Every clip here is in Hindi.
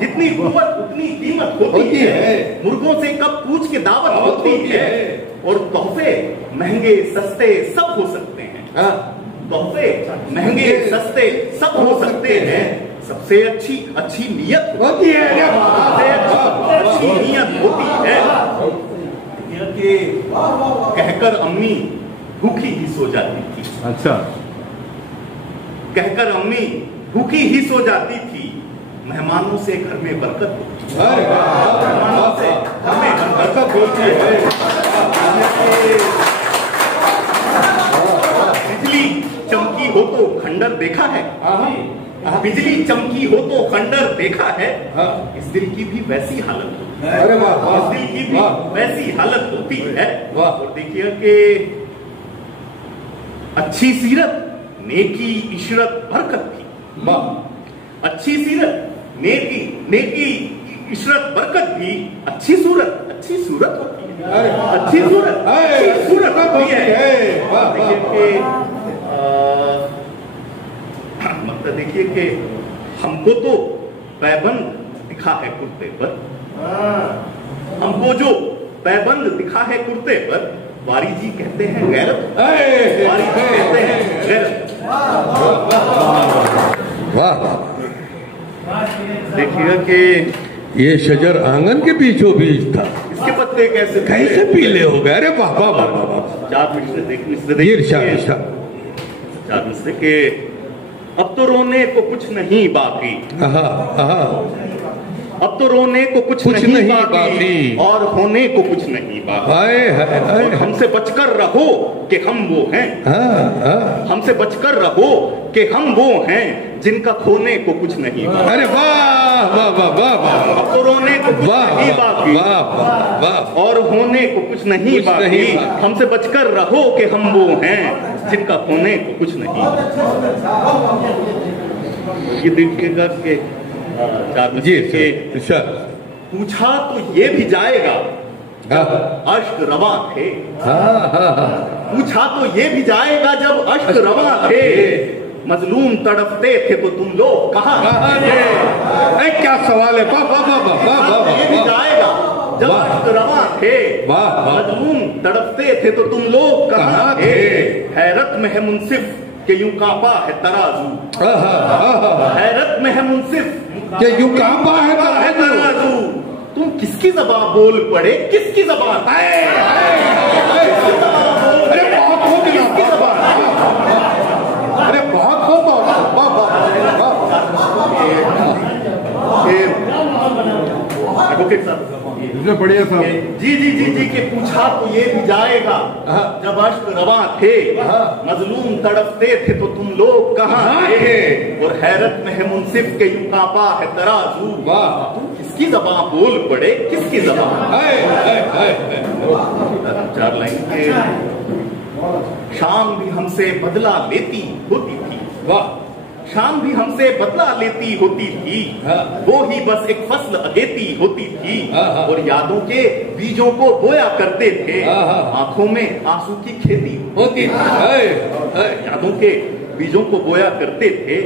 जितनी कुव्वत उतनी कीमत होती है। मुर्गों से कब पूछ के दावत होती है। और तोहफे महंगे सस्ते सब हो सकते हैं। तोहफे महंगे सस्ते सब हो सकते हैं। सबसे अच्छी नीयत होती है। सबसे अच्छी नीयत होती है कि कहकर अम्मी भूखी ही सो जाती थी। अच्छा, कहकर अम्मी भूखी ही सो जाती थी। मेहमानों से घर में बरकत होती है। मेहमानों से घर में बरकत होती है। बिजली चमकी हो तो खंडर देखा है। बिजली चमकी हो तो खंडर देखा है। इस दिल की भी वैसी हालत होती है। अरे वाह, इस दिल की भी वैसी हालत होती है। और देखिए कि अच्छी सीरत नेकी इशरत बरकत भी। अच्छी सीरत नेकी इशरत बरकत भी। अच्छी सूरत होती है। अच्छी सूरत होती है। मतलब देखिए कि हमको तो पैबंद दिखा है कुर्ते पर। हमको जो पैबंद दिखा है कुर्ते पर वारी जी कहते हैं गैरत। वारी जी कहते हैं गैरत। वाह वाह। देखिएगा कि ये शजर आंगन के बीचों बीच था। इसके पत्ते कैसे पीले हो गए। अरे वाह वाह वाह। चार मिसरे के अब तो रोने को कुछ नहीं बाकी। अब तो रोने को कुछ नहीं बाकी और होने को कुछ नहीं बाकी। हमसे बचकर रहो कि हम वो हैं। हमसे बचकर रहो कि हम वो हैं जिनका खोने को कुछ नहीं बाकी। अरे वाह वाह वाह वाह। अब तो रोने को कुछ नहीं बाकी और होने को कुछ नहीं बाकी। हमसे बचकर रहो कि हम वो हैं जिनका खोने को कुछ नहीं। ये देखिएगा कि पूछा तो ये भी जाएगा अश्क रवा थे। पूछा तो ये भी जाएगा जब अश्क रवा थे। मजलूम तड़पते थे तो तुम लोग कहाँ थे। क्या सवाल है। ये भी जाएगा जब अश्क रवा थे। मजलूम तड़पते थे तो तुम लोग कहाँ थे। हैरत में है मुंसिफ के यूं कांपा है तराजू। हैरत में है मुंसिफ के यूं कांपा है तराजू। तुम किसकी ज़बान बोल पड़े। किसकी ज़बान। अरे बहुत हो गया। किसकी ज़बान। अरे बहुत हो एडवोकेट साहब बढ़िया साहब। जी के पूछा तो ये भी जाएगा जब अश्क रवा थे। मजलूम तड़पते थे तो तुम लोग कहाँ थे। और हैरत में है मुंसिफ के यूं कांपा है तराजू। तुम किसकी ज़बान बोल पड़े। किसकी ज़बान। चार लाइन के शाम भी हमसे बदला लेती होती थी। शाम भी हमसे बदला लेती होती थी। वो ही बस एक फसल अगेती होती थी। और यादों के बीजों को बोया करते थे। आंखों में आंसू की खेती होती थी। यादों के बीजों को बोया करते थे।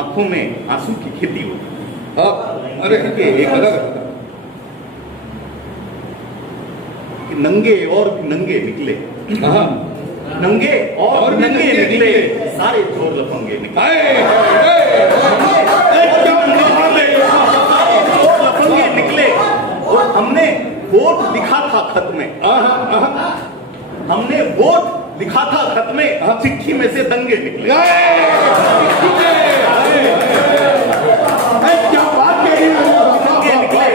आंखों में आंसू की खेती होती थी। अरे एक नंगे और भी नंगे निकले। नंगे और नंगे निकले सारे चोर लफंगे निकले। लफंगे निकले। और हमने वोट लिखा था खत में। हमने वोट लिखा था खत में। चिट्ठी में से दंगे निकले। क्या बात कह रही है। निकले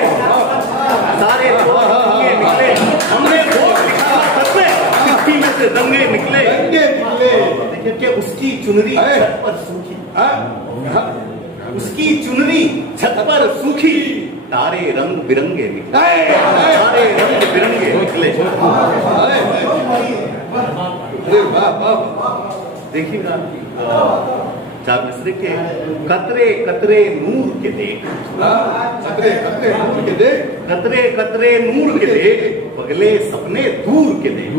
सारे लफंगे निकले। हमने वोट लिखा था खत में। चिट्ठी में से दंगे निकले। देखिए कि उसकी चुनरी छत पर सूखी। उसकी चुनरी छत पर सूखी। तारे रंग बिरंगे निकले। तारे रंग बिरंगे निकले। देखिएगा चार मिसरे के कतरे कतरे नूर के देख। कतरे कतरे नूर के देख। कतरे कतरे नूर के देख। पगले सपने दूर के देख।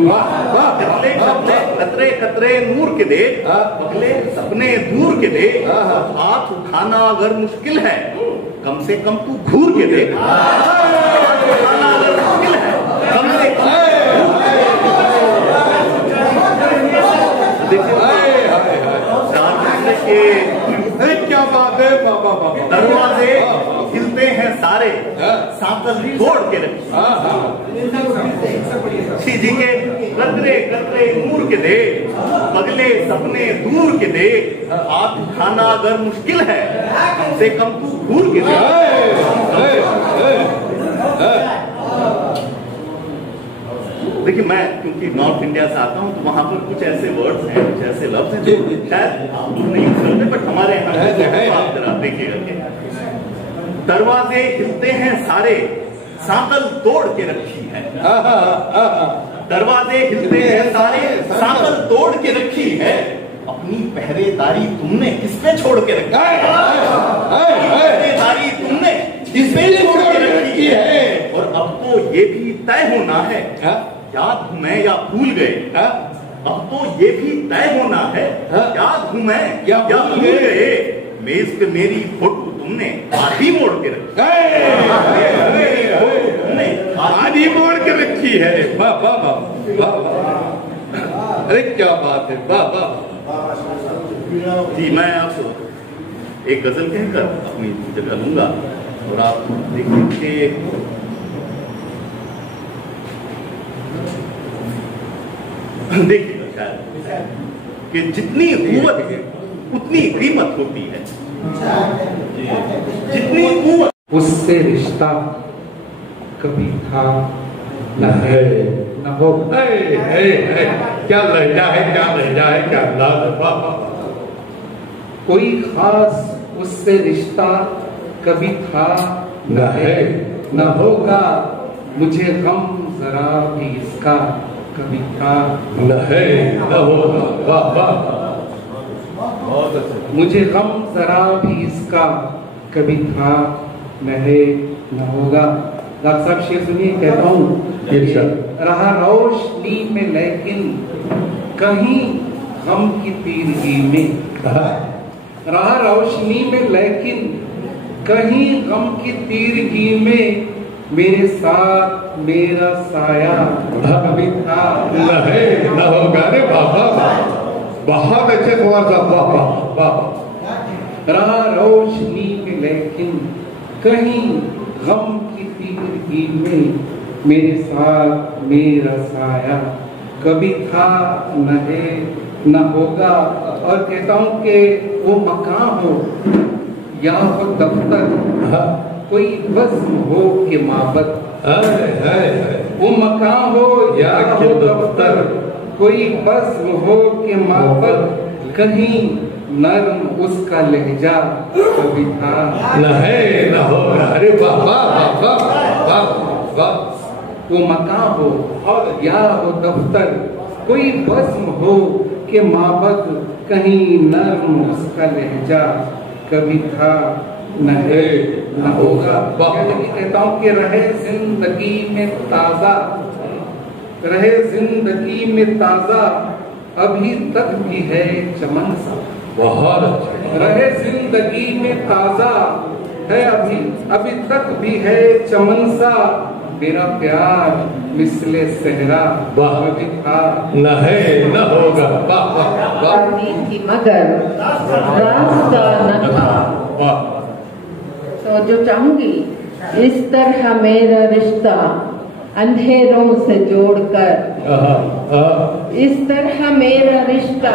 कतरे कतरे नूर के देख। पगले सपने दूर के देख। हाथ उठाना अगर मुश्किल है कम से कम तू घूर के देख। मुश्किल है, कम से कम क्या बात है बाबा बाबा। दरवाजे हिलते हैं सारे, सांकल तोड़ के रखी। जी के कतरे कतरे नूर के दे, पगले सपने दूर के दे, हाथ उठाना अगर मुश्किल है कम से कम तू घूर के दे। देखिए मैं क्योंकि नॉर्थ इंडिया से आता हूँ तो वहां पर कुछ ऐसे वर्ड्स हैं, कुछ ऐसे लफ्ज हैं जो शायद आप लोग नहीं सुनते, बट हमारे यहाँ आप जरा देखिएगा। दरवाजे हिलते हैं सारे, सांकल तोड़ के रखी है। दरवाजे हिलते हैं सारे, सांकल तोड़ के रखी है। अपनी पहरेदारी तुमने किस पे छोड़ के रखी है? पहरेदारी तुमने किस पे छोड़ के रखी है? और अब तो ये भी तय होना है, याद हूं मैं या भूल गए। अब तो ये भी तय होना है, याद हूं मैं या भूल गए। मेज पे मेरी फोटो तुमने आधी मोड़ के रखी, आधी मोड़ के रखी है। वाह वाह वाह वाह, अरे क्या बात है, वाह वाह। जी मैं आपको एक गजल कहकर अपनी जगह लूंगा और आप देखिए देखिएगा शायद कि जितनी कुव्वत है उतनी कीमत होती है। जितनी कुव्वत उससे रिश्ता कभी था न है न हो। क्या लहजा है, क्या लहजा है, क्या अंदाज है। कोई खास उससे रिश्ता कभी था न है न होगा, मुझे गम जरा भी इसका कभी था न है न होगा। वाह वाह, मुझे गम जरा भी इसका कभी था न है न होगा। डॉक्टर साहब शेर सुनिए, कहता हूँ रहा रोशनी में लेकिन कहीं गम की तीरगी में, रहा रोशनी में लेकिन कहीं गम की तीरगी में, मेरे साथ मेरा साया कभी था न है न होगा। अरे बाबा बहुत अच्छे सवाल साहब, वाह वाह वाह। रहा रोशनी में लेकिन कहीं गम की तीरगी में, मेरे साथ मेरा साया कभी था न है न होगा। और कहता हूँ कि वो मकान हो या वो दफ्तर, कोई बज़्म हो के माबद, वो मकान हो या वो दफ्तर, कोई बज़्म हो के माबद, कहीं नर्म उसका लहजा कभी था न है न होगा। अरे वाह वाह वाह वाह वाह। वो मकान हो या वो दफ्तर, कोई बज़्म हो के माबद, कहीं नर्म उसका लहजा कभी था न है न होगा। कहता हूँ कि रहे जिंदगी में ताजा, रहे जिंदगी में ताजा, अभी तक भी है चमन सा। बहुत रहे जिंदगी में ताजा है, अभी तक भी है चमन सा, मेरा प्यार मिसले सहरा कभी था न है न होगा। वाह वाह वाह, मगर रास्ता न था। तो जो चाहूंगी, इस तरह मेरा रिश्ता अंधेरों से जोड़कर, इस तरह मेरा रिश्ता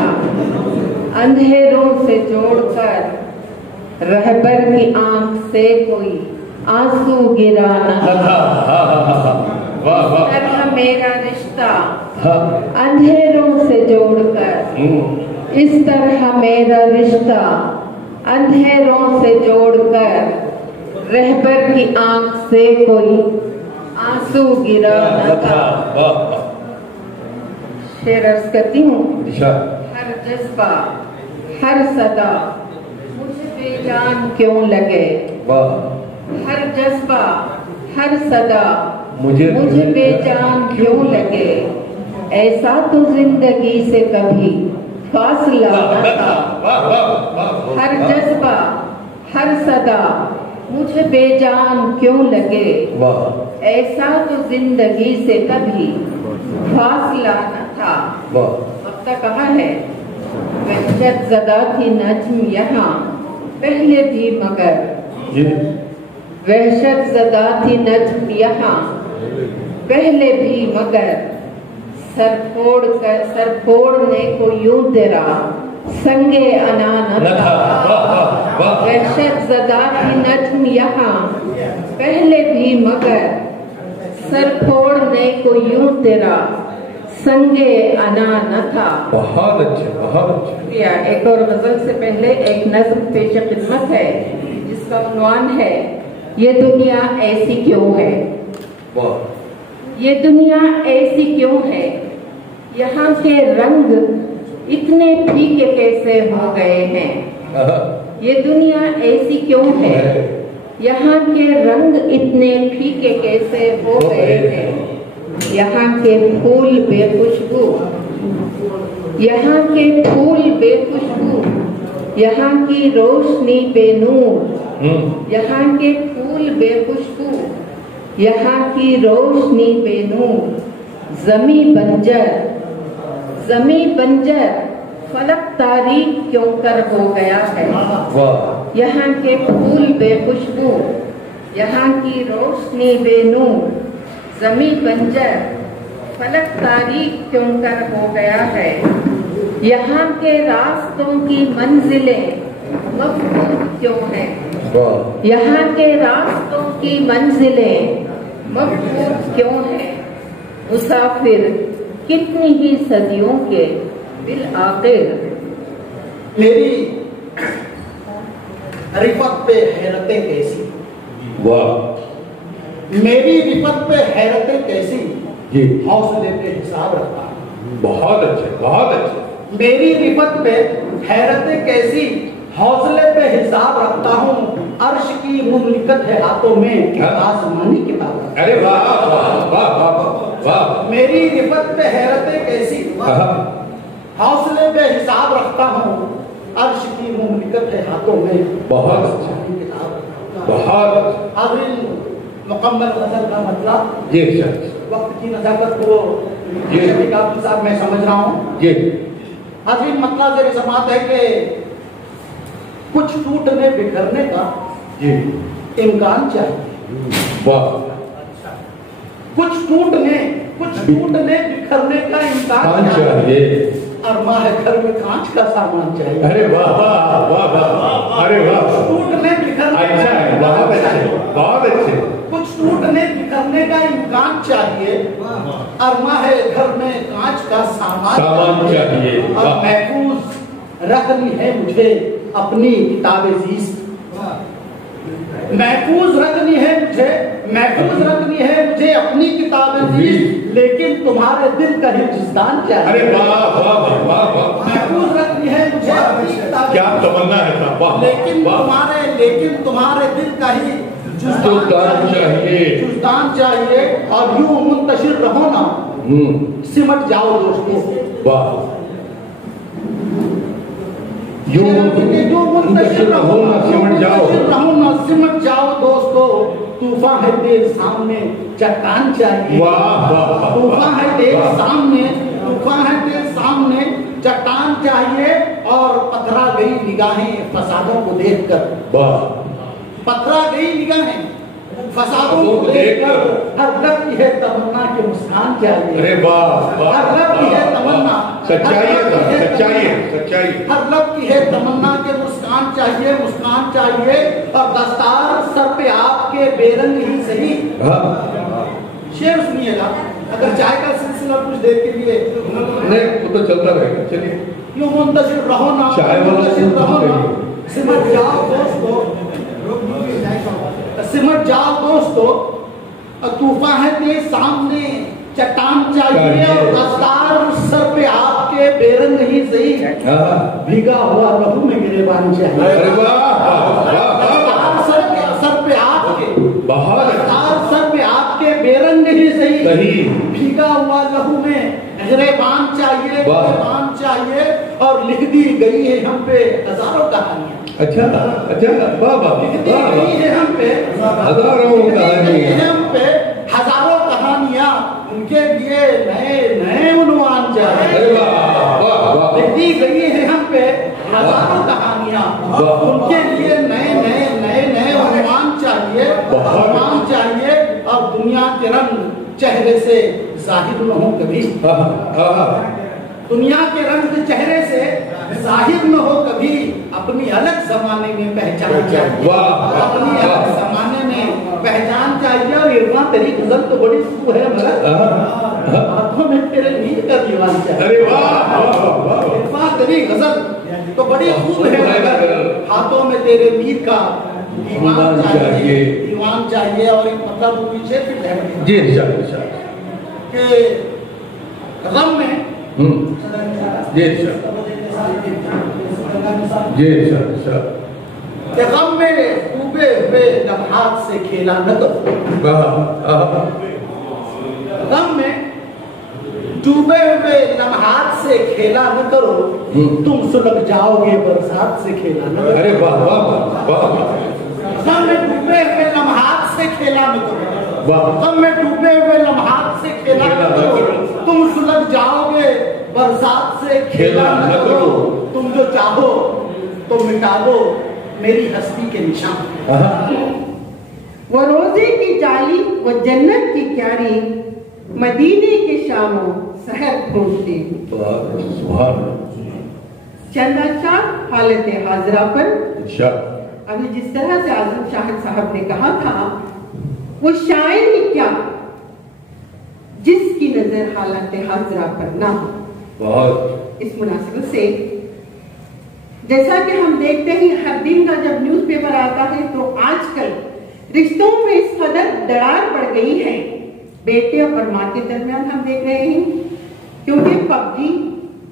अंधेरों से जोड़कर, रहबर की आंख से कोई आंसू गिरा न था। इस तरह मेरा रिश्ता अंधेरों से जोड़कर, इस तरह मेरा रिश्ता अंधेरों से जोड़कर, रहबर की आंख से कोई आंसू गिरा न था। शेर अर्ज करती हूँ। हर जज्बा हर सदा मुझे बेजान क्यों लगे, हर जज्बा हर सदा मुझे बेजान क्यों लगे, ऐसा तो जिंदगी से कभी फासला न था। हर जज्बा हर सदा मुझे बेजान क्यों लगे, ऐसा तो जिंदगी से कभी फासला न था। वक्ता कहा है, वहशत ज़दा थी नज्म यहाँ पहले भी मगर, वहशत ज़दा थी नज्म यहाँ पहले भी मगर, सर फोड़ने को यूं तेरा संगे अना न था। वहशत ज़दा थी नज्म यहाँ पहले भी मगर, सर फोड़ने को यूं तेरा संगे अना न था। बहुत अच्छे, बहुत अच्छे। एक और गजल से पहले एक नज्म पेश खिदमत है जिसका उन्वान है, ये दुनिया ऐसी क्यों है। ये दुनिया ऐसी क्यों है, यहाँ के रंग इतने फीके कैसे हो गए हैं। ये दुनिया ऐसी क्यों है, यहाँ के रंग इतने फीके कैसे हो गए हैं। यहाँ के फूल बेखुशबू, यहाँ के फूल बेखुशबू, यहाँ की रोशनी बेनूर। यहाँ के फूल बेखुशबू, यहाँ की रोशनी बेनूर। ज़मी बंजर फलक तारीख क्यों कर हो गया है। यहाँ के फूल बेखुशबू, यहाँ की रोशनी बेनूर। ज़मी बंजर फलक तारीख क्यों कर हो गया है। यहाँ के रास्तों की मंजिलें मफकूद क्यों है। यहाँ के रास्तों की मंजिलें मफकूद क्यों है। मुसाफिर कितनी ही सदियों के बिल आखिर। मेरी रिफत पे हैरतें कैसी, मेरी रिफत पे हैरतें कैसी, हौसले पे हिसाब रखता हूँ। बहुत अच्छे, बहुत अच्छे। मेरी रिफत पे हैरतें कैसी, हौसले पे हिसाब रखता हूँ। अर्श की मुमलिकत है हाथों में, आसमानी किताब। अरे वाह वाह वाह वाह वाह। मेरी रिफत पे हैरतें कैसी, हौसले पे हिसाब रखता हूँ। अर्श की मुमलिकत है हाथों में, बहुत आसमानी किताब। बहुत। हाज़िर मुकम्मल गज़ल का मतलब जी, वक्त की नज़ाकत को साहब मैं समझ रहा हूँ। हाज़िर मतलब जरिए समात है कि कुछ टूटने बिखरने का इम्कान चाहिए। कुछ टूटने बिखरने का इम्कान चाहिए। अरमा है घर में कांच का सामान चाहिए। अरे वाह वाह वाह वाह। अरे वाह। टूटने बिखरने अच्छा है, बहुत अच्छे, बहुत अच्छे। कुछ टूटने बिखरने का इम्कान चाहिए। अरमा है घर में कांच का सामान चाहिए। और महफूज रखनी है मुझे अपनी किताब-ए-ज़ीज़। महफूज रखनी है मुझे अपनी किताब-ए-ज़ीज़, लेकिन तुम्हारे दिल का हिफ्ज़-ए-दान चाहिए। अरे वाह वाह वाह वाह। महफूज रखनी है मुझे अपनी किताब, क्या तमन्ना है साहब, वाह। लेकिन तुम्हारे दिल का ही जुज़दान चाहिए। और यूं मुंतशिर रहो ना, सिमट जाओ दोस्तों। वाह। यूं मुंतशिर रहो ना, सिमट जाओ दोस्तों। तूफान है तेरे सामने चट्टान चाहिए। वाह वाह। तूफान है तेरे सामने चट्टान चाहिए। और पथरा गई निगाहें फसादों को देखकर। वाह। पथरा गई निगाहें फसादों को देखकर। हर लब की है तमन्ना की मुस्कान चाहिए। अरे वाह। हर लब की है तमन्ना, सच्चाई। हर लब की है तमन्ना के मुस्कान चाहिए। और दस्तार सर पे आपके बेरंग ही सही। शेर सुनिएगा, अगर चाय का सिलसिला कुछ देर के लिए नहीं, वो तो चलता रहेगा। चलिए। यूं मुंतशिर रहो ना, सिमट जाओ दोस्तों। तूफान है तेरे सामने चट्टान चाहिए। और दस्तार सर पे आपके बेरंग ही सही। भीगा हुआ लहू में गिरेबान चाहिए। अरे वाह। सर पे आपके, बहुत सर पे आपके बेरंग ही सही। भीगा हुआ लहू में गिरेबान चाहिए। और लिख दी गई है हम पे हजारों कहानियां। अच्छा अच्छा, वाह वाह है हम पे हजारों कहानियां, हम पे हजारों कहानियां, उनके लिए नए नए उन्वान चाहिए। अरे वाह वाह वाह, लिखी गई है हम पे हजारों कहानियां, उनके लिए नए नए नए नए उन्वान चाहिए, उन्वान चाहिए। और दुनिया के रंग चेहरे से जाहिर न हो कभी, दुनिया के रंग चेहरे से जाहिर न हो कभी, अपनी अलग जमाने में पहचान चाहिए, अपनी अलग जमाने में पहचान चाहिए। और इरफान तेरी गजल तो बड़ी खूब है भगत, हाथों में तेरे मीर का दीवान चाहिए। अरे वाह, इरफान तेरी गजल तो बड़ी खूब है भगत, हाथों में तेरे मीर का दीवान चाहिए, दीवान चाहिए। और एक मतलब पीछे फिर है जी कि गम में जी कि गम में डूबे हुए लम्हात से खेला न करो, गम में डूबे हुए लम्हात से खेला न करो, तुम सुलग जाओगे बरसात से खेला न करो। अरे वाह वाह वाह, गम में डूबे हुए लम्हात से खेला न करो, गम में डूबे हुए लम्हात से खेला न करो, तुम सुलग जाओगे बरसात से खेला न करो, तुम जो चाहो तो मिटा दो मेरी हस्ती के निशान। वो रोजे की जाली, वो जन्नत की क्यारी, मदीने के शामों सहर खोजते। चंदा शाह हालत हाजरा पर, अभी जिस तरह से आजम शाह साहब ने कहा था, वो शायर ही क्या जिसकी नजर हालत हाजरा पर ना हो। इस मुनासिबत से जैसा कि हम देखते हैं हर दिन का जब न्यूज़पेपर आता है तो आजकल रिश्तों में इस कदर दरार बढ़ गई है बेटे और माँ के दरमियान, हम देख रहे हैं, क्योंकि पबजी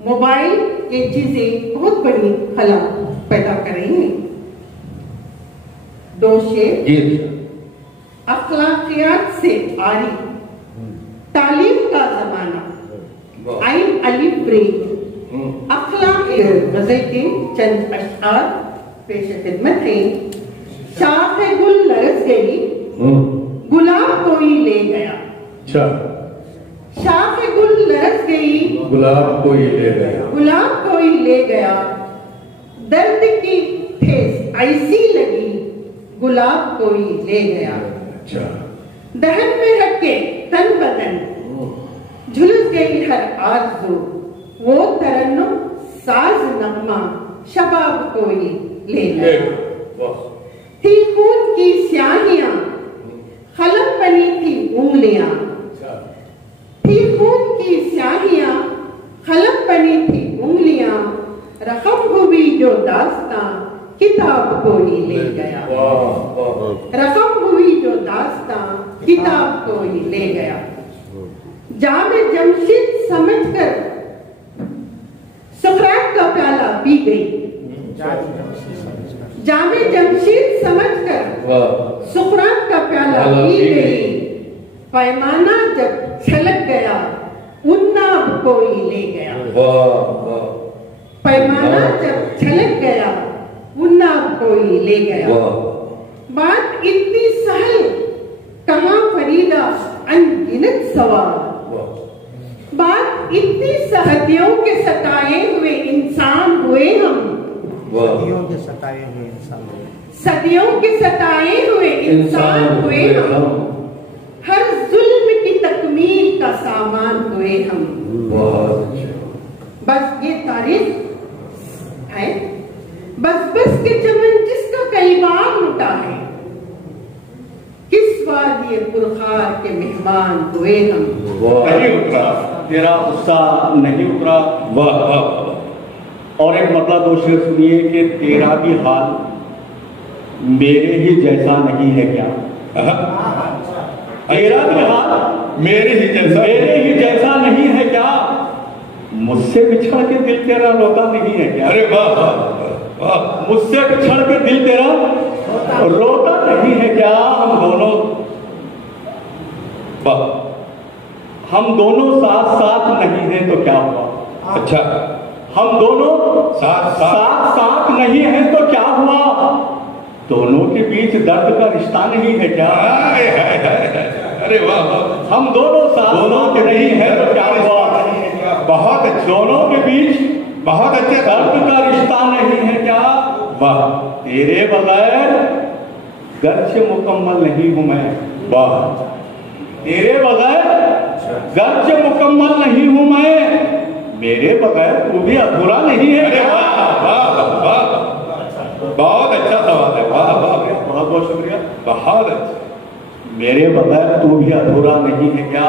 मोबाइल ये चीजें बहुत बड़ी खला पैदा कर रही हैं। दो शेर अखलाकियात से आरी, तालीम का जमाना, आइन अली ब्रेक, अखलाक गज़ल के चंद अशआर पेश खिदमत है। शाख गुल लरस गई, गुलाब कोई ले गया। शाख गुल लरस गई, गुलाब कोई ले गया, गुलाब कोई ले गया, दर्द की ठेस ऐसी लगी, गुलाब कोई ले गया। दहन में रखे तन बदन, झुलस गई हर आरज़ू, वो तरन्नुम साज नगमा, शबाब कोई ले गया। थी खून की स्याहियां, खलक बनी थी उंगलियां, थी खून की स्याहियां, खलक बनी थी उंगलियां, रकम हुई जो दास्तां, किताब कोई ले गया। रकम हुई जो दास्तां, किताब कोई ले गया। जामे जमशीद समझकर सुकरात का प्याला पी गई, जामे जमशीद समझकर सुकरात का प्याला पी गई। पैमाना जब छलक गया, उन्नाब कोई ले गया। पैमाना जब छलक गया, उन्नाब कोई ले गया। बात इतनी सहल कहाँ फरीदा अनगिनत सवाल, बात इतनी सदियों के सताए हुए इंसान हुए हम, सदियों के सताए हुए इंसान, सदियों के सताए हुए इंसान हुए हम, हर जुल्म की तकमील का सामान हुए हम। बस ये तारीफ है, बस बस के चमन जिसका कई बार लुटा है, किस वादिये पुरखार के मेहमान हुए हम। नहीं उतरा तेरा गुस्सा, नहीं उतरा। और एक मतलब दो शेर सुनिए कि तेरा भी हाल मेरे ही जैसा नहीं है क्या। तेरा भी हाल मेरे ही जैसा नहीं है क्या, मुझसे बिछड़ के दिल तेरा रोता नहीं है क्या। अरे वाह, मुझसे बिछड़ के दिल तेरा रोता नहीं है क्या। हम दोनों साथ साथ नहीं हैं तो क्या हुआ। अच्छा, हम दोनों साथ नहीं हैं तो क्या हुआ? दोनों के बीच दर्द का रिश्ता नहीं है क्या? अरे वाह वाह, हम दोनों साथ नहीं है तो क्या हुआ? बहुत अच्छे, दोनों के बीच बहुत अच्छे दर्द का रिश्ता नहीं है क्या? वाह, तेरे बगैर गर्च मुकम्मल नहीं हूं मैं। वाह, तेरे बगैर गर्च मुकम्मल नहीं हूं मैं, मेरे बगैर तू भी अधूरा नहीं है। अरे वाह वाह वाह, बहुत अच्छा सवाल है। वाह वाह, बहुत बहुत शुक्रिया। बहुत अच्छा। मेरे बगैर तू भी अधूरा नहीं है क्या?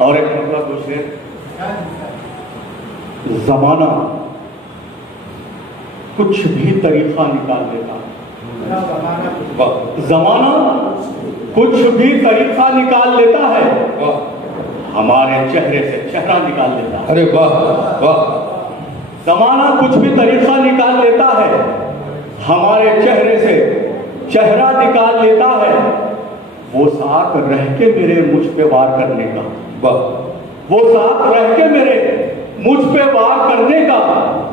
और एक मतलब दूसरे, जमाना कुछ भी तरीका निकाल देता है। जमाना कुछ भी तरीका निकाल लेता है, हमारे चेहरे से चेहरा निकाल लेता है। अरे वाह वाह, जमाना कुछ भी तरीका निकाल लेता है, हमारे चेहरे से चेहरा निकाल लेता है। वो साथ रह के मेरे मुझ पे वार करने का, वो साथ रह के मेरे मुझ पे वार करने का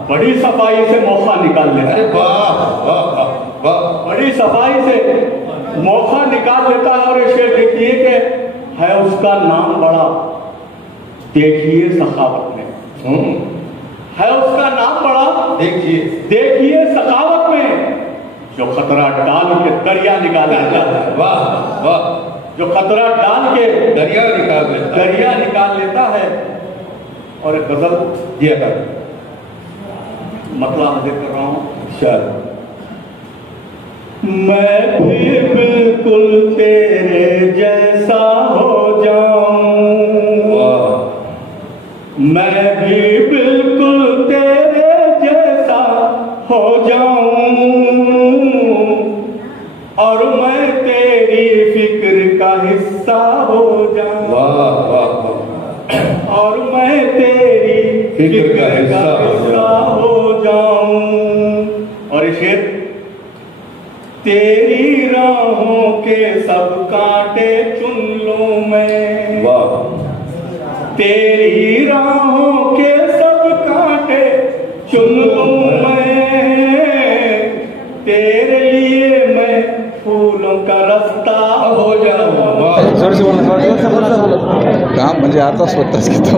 बड़ी सफाई से मौका निकाल लेता है। अरे वाह वाह वाह, बड़ी सफाई से मौका निकाल लेता है। और इसे देखिए कि है उसका नाम बड़ा, देखिए सखावत में, है उसका नाम बड़ा, देखिए सखावत में, जो खतरा डाल के दरिया निकाल लेता है। वाह वाह, जो खतरा डाल के दरिया निकाल लेता है। और एक गजल दिया था, मतलब मैं कर रहा हूं शायद, मैं भी बिल्कुल तेरे जैसा हो जाऊं, मैं भी बिल्कुल तेरे जैसा हो जाऊं, और मैं तेरी फिक्र का हिस्सा हो जाऊं। वाह वाह, और मैं तेरी फिक्र का हिस्सा हो जाऊं। और ये शेर, तेरी राहों के सब कांटे चुन लूं मैं, तेरी राहों के सब कांटे चुन लूं मैं, तेरे लिए मैं फूलों का रास्ता हो जाऊं। काम म्हणजे आता स्वतःच घेतो।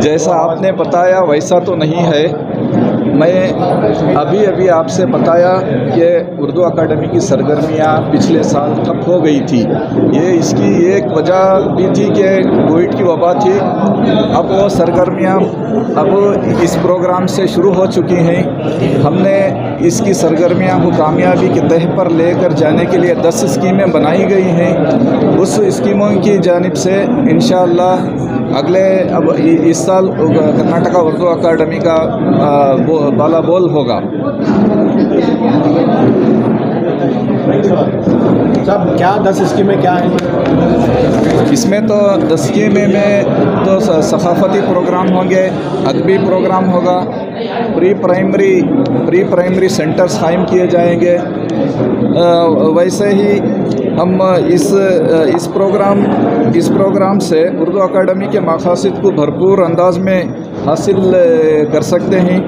जैसा आपने बताया वैसा तो नहीं है। मैं अभी आपसे बताया कि उर्दू अकाडमी की सरगर्मियाँ पिछले साल ठप हो गई थी। ये इसकी एक वजह भी थी कि कोविड की वबा थी। अब वो सरगर्मियाँ अब इस प्रोग्राम से शुरू हो चुकी हैं। हमने इसकी सरगर्मियाँ को कामयाबी के तह पर लेकर जाने के लिए 10 स्कीमें बनाई गई हैं। उस स्कीमों की जानिब से इंशाअल्लाह अगले अब इस साल कर्नाटका उर्दू अकाडमी का बाला बोल होगा। सब क्या 10 स्कीमें क्या हैं? इसमें तो 10 स्कीमें में तो सकाफती प्रोग्राम होंगे, अदबी प्रोग्राम होगा, प्री प्राइमरी सेंटर्स कायम किए जाएंगे। वैसे ही हम इस प्रोग्राम से उर्दू अकाडमी के मकासद को भरपूर अंदाज में हासिल कर सकते हैं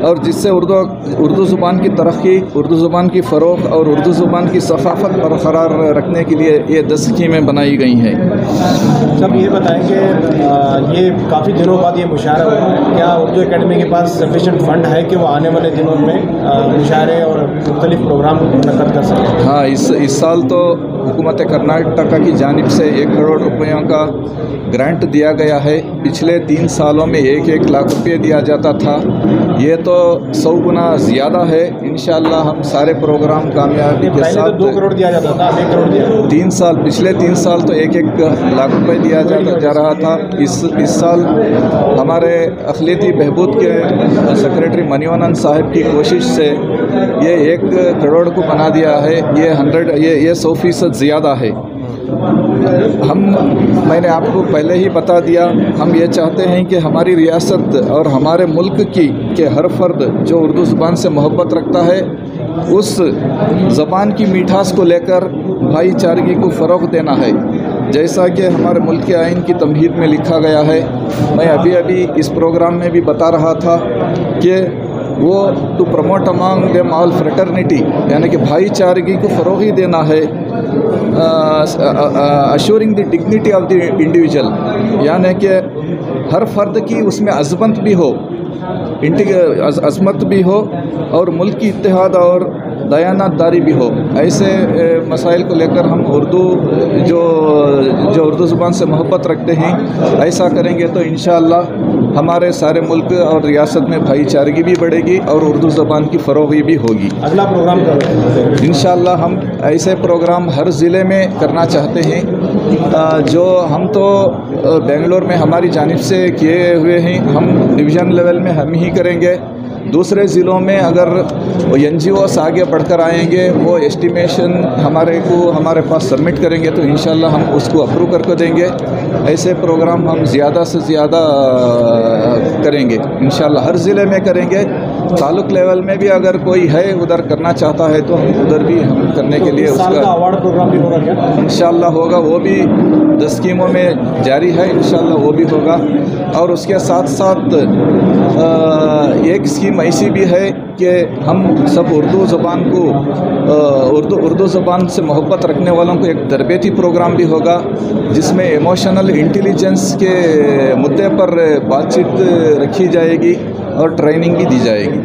और जिससे उर्दू ज़ुबान की तरक्की, उर्दू ज़ुबान की फ़रोग़ और उर्दू ज़ुबान की सकाफ़त बरकरार रखने के लिए ये 10 स्कीमें बनाई गई हैं। सब ये बताएं कि ये काफ़ी दिनों बाद ये मुशायरा हुआ है, क्या उर्दू अकेडमी के पास सफिशेंट फ़ंड है कि वो आने वाले दिनों में मुशायरे और मुख्तलिफ प्रोग्राम मुनक़्क़द कर सकें? हाँ, इस साल तो हुकूमत कर्नाटका की जानिब से 1 करोड़ रुपयों का ग्रांट दिया गया है। पिछले 3 सालों में 1-1 लाख रुपये दिया जाता था। ये तो 100 गुना ज़्यादा है। इंशाअल्लाह हम सारे प्रोग्राम कामयाबी के साथ। 2 करोड़ दिया जाता था, 1 करोड़ दिया। पिछले 3 साल तो 1-1 लाख रुपए दिया जा रहा था। इस साल हमारे अक़लियती बहबूद के सेक्रेटरी मनीवनंद साहब की कोशिश से ये 1 करोड़ को बना दिया है। ये 100% ज़्यादा है। मैंने आपको पहले ही बता दिया, हम ये चाहते हैं कि हमारी रियासत और हमारे मुल्क के हर फर्द जो उर्दू ज़ुबान से मोहब्बत रखता है उस ज़बान की मिठास को लेकर भाईचारगी को फ़रोग़ देना है। जैसा कि हमारे मुल्क के आइन की तमहीद में लिखा गया है, मैं अभी अभी इस प्रोग्राम में भी बता रहा था कि वो to promote among them all fraternity, यानी कि भाईचारगी को फ़रोग़ ही देना है, assuring the dignity of the individual, यानी कि हर फर्द की उसमें अज़मत भी हो, अज़मत भी हो और मुल्क की इत्तेहाद और दयानतदारी भी हो। ऐसे मसाइल को लेकर हम जो उर्दू ज़ुबान से मोहब्बत रखते हैं, ऐसा करेंगे तो इंशाअल्लाह हमारे सारे मुल्क और रियासत में भाईचारगी भी बढ़ेगी और उर्दू ज़बान की फ़रोग़ी भी होगी। अगला प्रोग्राम कब है? इंशाअल्लाह हम ऐसे प्रोग्राम हर ज़िले में करना चाहते हैं। जो हम तो बेंगलोर में हमारी जानिब से किए हुए हैं, हम डिवीज़न लेवल में हम ही करेंगे। दूसरे ज़िलों में अगर NGOs आगे बढ़कर आएंगे, वो एस्टिमेशन हमारे पास सबमिट करेंगे तो इंशाअल्लाह हम उसको अप्रूव करके देंगे। ऐसे प्रोग्राम हम ज़्यादा से ज़्यादा करेंगे इंशाअल्लाह, हर ज़िले में करेंगे। तालुक लेवल में भी अगर कोई है उधर करना चाहता है तो हम उधर भी हम करने के लिए उसका अवार्ड प्रोग्राम भी होगा क्या? इंशाअल्लाह होगा, वो भी 10 स्कीमों में जारी है, इंशाअल्लाह वो भी होगा। और उसके साथ साथ एक स्कीम ऐसी भी है कि हम सब उर्दू ज़बान को उर्दू ज़बान से मोहब्बत रखने वालों को एक तरबियती प्रोग्राम भी होगा, जिसमें इमोशनल इंटेलिजेंस के मुद्दे पर बातचीत रखी जाएगी और ट्रेनिंग भी दी जाएगी।